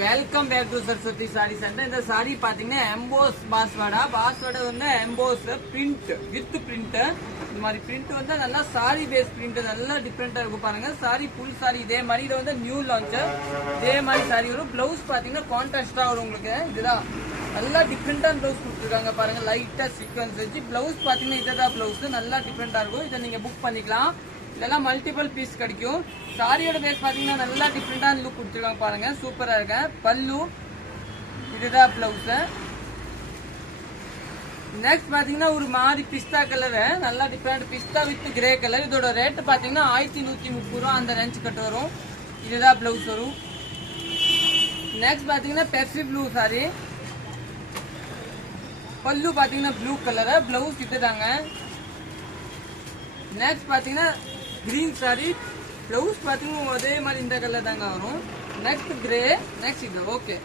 Welcome back to Saraswathi sari center. இந்த சாரி பாத்தீங்கன்னா emboss பாஸ்வாடா வந்து எம்போஸ் பிரிண்ட் வித் பிரிண்ட். இந்த மாதிரி பிரிண்ட் வந்து நல்லா சாரி பேஸ் பிரிண்ட் நல்லா டிஃப்ரெண்டா இருக்கும் பாருங்க. சாரி ஃபுல் சாரி இதே மாதிரி இது வந்து நியூ லான்ச். இதே மாதிரி சாரி வரும். பிளவுஸ் பாத்தீங்கன்னா கான்ட்ராஸ்டா வரும் உங்களுக்கு. இதுதான் நல்லா டிஃப்ரெண்டான பிளவுஸ் கொடுத்துருக்காங்க பாருங்க. லைட்டா சீக்வன்ஸ் வச்சு பிளவுஸ் பாத்தீங்கன்னா இதுதான் பிளவுஸ் நல்லா டிஃப்ரெண்டா இருக்கும். இதை நீங்க புக் பண்ணிக்கலாம். இதெல்லாம் மல்டிபிள் பீஸ் கிடைக்கும். சாரியோட பேஸ் பாத்தீங்கன்னா நல்லா டிஃப்ரெண்டான லுக் கொடுத்துருக்காங்க பாருங்க. சூப்பரா இருக்கு. பல்லு இதுதான் பிளவுஸ். நெக்ஸ்ட் பாத்தீங்கன்னா ஒரு மாதிரி பிஸ்தா கலர் நல்லா டிஃப்ரெண்ட் பிஸ்தா வித் கிரே கலர். இதோட ரேட் பாத்தீங்கன்னா 1130 ரூபா அந்த ரேஞ்ச் கட்டு வரும். இதுதான் பிளவுஸ் வரும். நெக்ஸ்ட் பாத்தீங்கன்னா பெப்சி ப்ளூ சாரி. பல்லு பாத்தீங்கன்னா ப்ளூ கலர். பிளவுஸ் இதுதாங்க. நெக்ஸ்ட் பாத்தீங்கன்னா கிரீன் சாரி. பிளவுஸ் பாத்தீங்கன்னா அதே மாதிரி இந்த கலர் தாங்க வரும். Next grey. நெக்ஸ்ட் இது ஓகே.